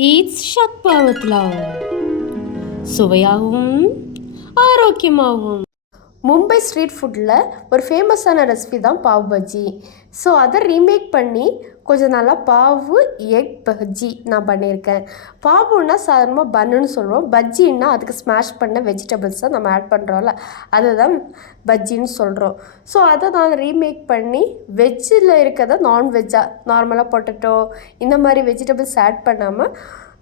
Eats சக்பாவத்திலாவும் சுவையாகவும் ஆரோக்கியமாகவும் Mumbai street ஃபுட்டில் ஒரு ஃபேமஸான ரெசிபி தான் பாவ் பஜ்ஜி. ஸோ அதை ரீமேக் பண்ணி கொஞ்சம் நல்லா பாவு எக் பஜ்ஜி நான் பண்ணியிருக்கேன். பாவுன்னா சாதாரணமாக பன்னுன்னு சொல்லுவோம் பஜ்ஜின்னா அதுக்கு ஸ்மாஷ் பண்ண வெஜிடபிள்ஸை நம்ம ஆட் பண்ணுறோம்ல அதை தான் பஜ்ஜின்னு சொல்கிறோம் ஸோ அதை நான் ரீமேக் பண்ணி வெஜ்ஜில் இருக்கிறத நான்வெஜ்ஜாக நார்மலாக பொட்டேட்டோ இந்த மாதிரி வெஜிடபிள்ஸ் ஆட் பண்ணாமல்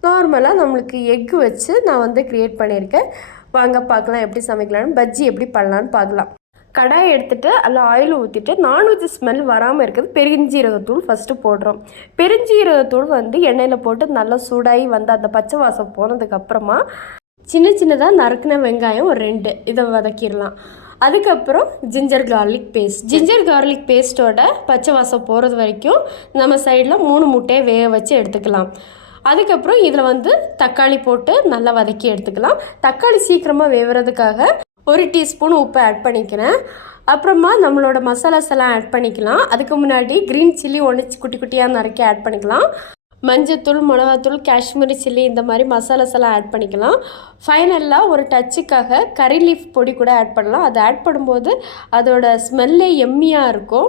நார்மலாக நம்மளுக்கு எக் வச்சு நான் வந்து க்ரியேட் பண்ணியிருக்கேன். வாங்க பார்க்கலாம் எப்படி சமைக்கலாம்னு பஜ்ஜி எப்படி பண்ணலான்னு பார்க்கலாம். கடாயை எடுத்துகிட்டு அதில் ஆயில் ஊற்றிட்டு நான்வெஜ் ஸ்மெல் வராமல் இருக்கிறது பெருஞ்சீரகத்தூள் ஃபஸ்ட்டு போடுறோம். பெருஞ்சீரகத்தூள் வந்து எண்ணெயில் போட்டு நல்லா சூடாகி வந்து அந்த பச்சை வாசம் போனதுக்கப்புறமா சின்ன சின்னதாக நறுக்கின வெங்காயம் ஒரு ரெண்டு இதை வதக்கிடலாம். அதுக்கப்புறம் ginger garlic paste ginger garlic பேஸ்ட்டோட பச்சை வாசம் போகிறது வரைக்கும் நம்ம சைடில் மூணு முட்டையை வேக வச்சு எடுத்துக்கலாம். அதுக்கப்புறம் இதில் வந்து தக்காளி போட்டு நல்லா வதக்கி எடுத்துக்கலாம். தக்காளி சீக்கிரமாக வேவுறதுக்காக ஒரு டீஸ்பூன் உப்பு ஆட் பண்ணிக்கிறேன். அப்புறமா நம்மளோட மசாலாஸ் எல்லாம் ஆட் பண்ணிக்கலாம். அதுக்கு முன்னாடி க்ரீன் சில்லி ஒன்று குட்டி குட்டியாக நறுக்கி ஆட் பண்ணிக்கலாம். மஞ்சத்தூள் மிளகாத்தூள் காஷ்மீரி சில்லி இந்த மாதிரி மசாலாஸ் எல்லாம் ஆட் பண்ணிக்கலாம். ஃபைனலாக ஒரு டச்சுக்காக கறி லீஃப் பொடி கூட ஆட் பண்ணலாம். அது ஆட் பண்ணும்போது அதோட ஸ்மெல்லே எம்மியாக இருக்கும்.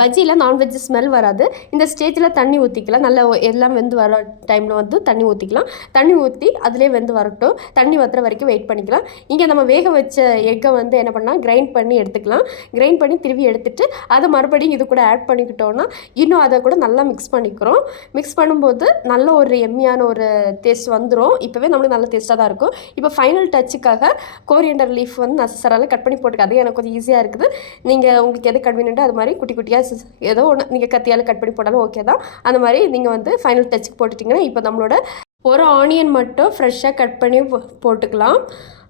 பஜ்ஜியில் நான்வெஜ் ஸ்மெல் வராது. இந்த ஸ்டேஜில் தண்ணி ஊற்றிக்கலாம் நல்லா எல்லாம் வெந்து வர டைமில் வந்து தண்ணி ஊற்றிக்கலாம் தண்ணி ஊற்றி அதிலே வெந்து வரட்டும். தண்ணி வத்துற வரைக்கும் வெயிட் பண்ணிக்கலாம். இங்கே நம்ம வேக வச்ச எக்கை வந்து என்ன பண்ணால் கிரைண்ட் பண்ணி எடுத்துக்கலாம். கிரைண்ட் பண்ணி திருவி எடுத்துகிட்டு அதை மறுபடியும் இது கூட ஆட் பண்ணிக்கிட்டோன்னா இன்னும் அதை கூட நல்லா மிக்ஸ் பண்ணிக்கிறோம். மிக்ஸ் பண்ணும்போது நல்ல ஒரு எம்மியான ஒரு டேஸ்ட் வந்துடும் இப்போவே நம்மளுக்கு நல்ல டேஸ்ட்டாக தான் இருக்கும். இப்போ ஃபைனல் டச்சுக்காக கோரியண்டர் லீஃப் வந்து நசரால கட் பண்ணி போட்டுக்க. அது எனக்கு கொஞ்சம் ஈஸியாக இருக்குது. நீங்கள் உங்களுக்கு எது கன்வீனியன்ட்டோ அது மாதிரி குட்டி குட்டியாக எஸ் ஏதோ ஒன்று நீங்கள் கத்தியால் கட் பண்ணி போட்டாலும் ஓகே தான். அந்த மாதிரி நீங்கள் வந்து ஃபைனல் டச்சுக்கு போட்டுட்டிங்கன்னா இப்போ நம்மளோட ஒரு ஆனியன் மட்டும் ஃப்ரெஷ்ஷாக கட் பண்ணி போ- போட்டுக்கலாம்.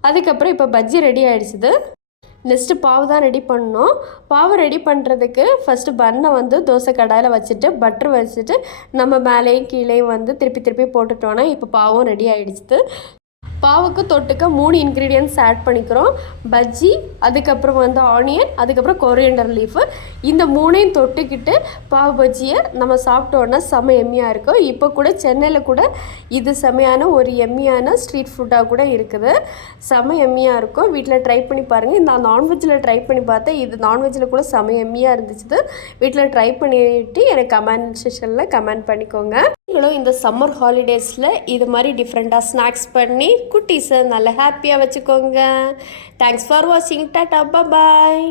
அதுக்கப்புறம் இப்போ பஜ்ஜி ரெடி ஆயிடுச்சுது. நெக்ஸ்ட்டு பாவு தான் ரெடி பண்ணோம் பாவு ரெடி பண்ணுறதுக்கு ஃபஸ்ட்டு பன்னை வந்து தோசை கடாயில் வச்சுட்டு பட்டர் வச்சுட்டு நம்ம மேலேயும் கீழேயும் வந்து திருப்பி திருப்பி போட்டுட்டோன்னா இப்போ பாவும் ரெடி ஆயிடுச்சு பாவுக்கு தொட்டுக்க மூணு இன்க்ரீடியன்ட்ஸ் ஆட் பண்ணிக்கிறோம். பஜ்ஜி அதுக்கப்புறம் வந்து ஆனியன் அதுக்கப்புறம் கொரியண்டர் லீஃபு இந்த மூணையும் தொட்டுக்கிட்டு பாவு பஜ்ஜியை நம்ம சாப்பிட்டோன்னா செம எம்மியாக இருக்கும். இப்போ கூட சென்னையில் கூட இது செமையான ஒரு எம்மியான ஸ்ட்ரீட் ஃபுட்டாக கூட இருக்குது. செம எம்மியாக இருக்கும். வீட்டில் ட்ரை பண்ணி பாருங்கள் நான் நான்வெஜ்ஜில் ட்ரை பண்ணி பார்த்தேன் இது நான்வெஜ்ஜில் கூட செம எம்மியாக இருந்துச்சு வீட்டில் ட்ரை பண்ணிட்டு எனக்கு கமெண்ட் செஷனில் கமெண்ட் பண்ணிக்கோங்க. நீங்களும் இந்த சம்மர் ஹாலிடேஸில் இது மாதிரி டிஃப்ரெண்ட்டாக ஸ்நாக்ஸ் பண்ணி குட்டீஸை நல்லா ஹாப்பியாக வச்சுக்கோங்க. தேங்க்ஸ் ஃபார் வாட்சிங் டாட்டா பாய்